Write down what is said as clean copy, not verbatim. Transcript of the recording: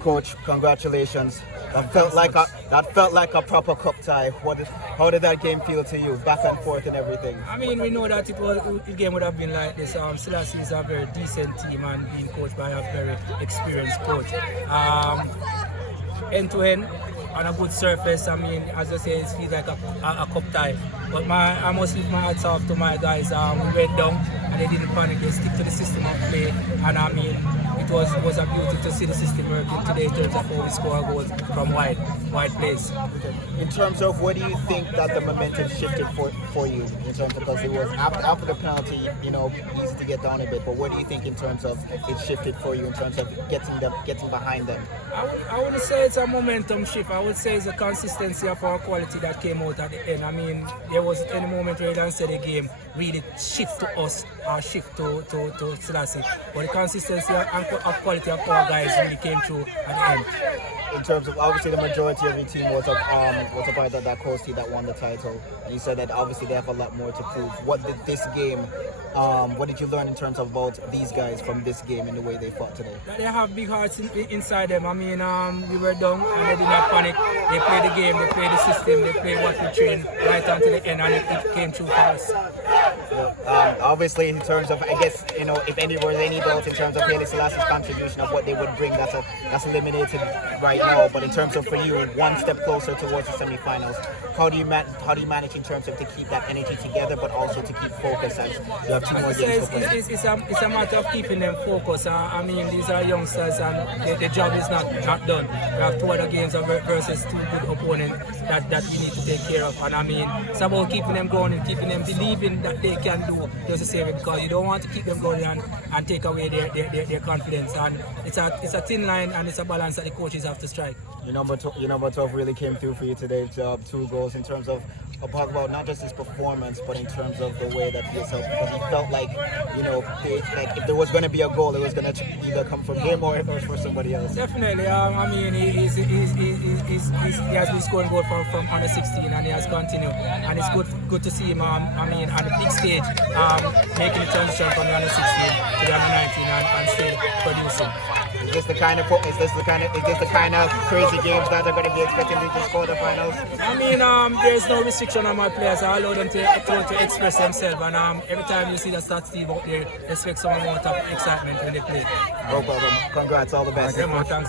Coach, congratulations. That felt like a proper cup tie. How did that game feel to you? Back and forth and everything. I mean, we know that the game would have been like this. Selassie is a very decent team and being coached by a very experienced coach. End to end on a good surface. I mean, as I say, it feels like a cup tie. But I must leave my hats off to my guys. We went down and they didn't panic. They stick to the system of play. And I mean, it was a beauty to see the system working today in terms of how we score goals from wide plays. In terms of what do you think that the momentum shifted for you in terms of, because it was after the penalty, easy to get down a bit, but what do you think in terms of it shifted for you in terms of getting behind them? I wouldn't say it's a momentum shift. I would say it's a consistency of our quality that came out at the end. I mean, there was any moment where you don't say the game really shift to us or shift to Selassie. But the consistency of quality of our guys really came through at the end. In terms of, obviously the majority of your team was a part of that coach team that won the title, and you said that obviously they have a lot more to prove. What did this game, what did you learn in terms of about these guys from this game and the way they fought today? They have big hearts inside them. I mean, we were down and they did not panic. They played the game, they played the system, they played what we trained right until the end, and it came through for us. Obviously, in terms of, I guess, if there was any doubt in terms of Haile Selassie's contribution of what they would bring, that's eliminated right now. But in terms of for you, one step closer towards the semi-finals, how do you manage in terms of to keep that energy together, but also to keep focus as you have 2 more games to play? It's a matter of keeping them focused. I mean, these are youngsters and the job is not done. We have 2 other games versus 2 good opponents that we need to take care of. And I mean, it's about keeping them going and keeping them believing that they can do just the same, because you don't want to keep them going and take away their confidence. And it's a thin line and it's a balance that the coaches have to strike. Your number 12 really came through for you today. 2 goals in terms of talk about not just his performance, but in terms of the way that he helped, because he felt like, if there was going to be a goal, it was going to either come from him or for somebody else. Definitely. I mean, he has been scoring goals from under 16, and he has continued. And it's good to see him. I mean, on the big stage, making the transition from the under 16 to the under 19 and still producing. Is this the kind of crazy games that are going to be expecting in this quarterfinals? I mean, there's no restriction on my players. I allow them to express themselves, and every time you see the STATHS team out there, expect some amount of excitement when they play. No problem. Congrats, all the best. Thanks.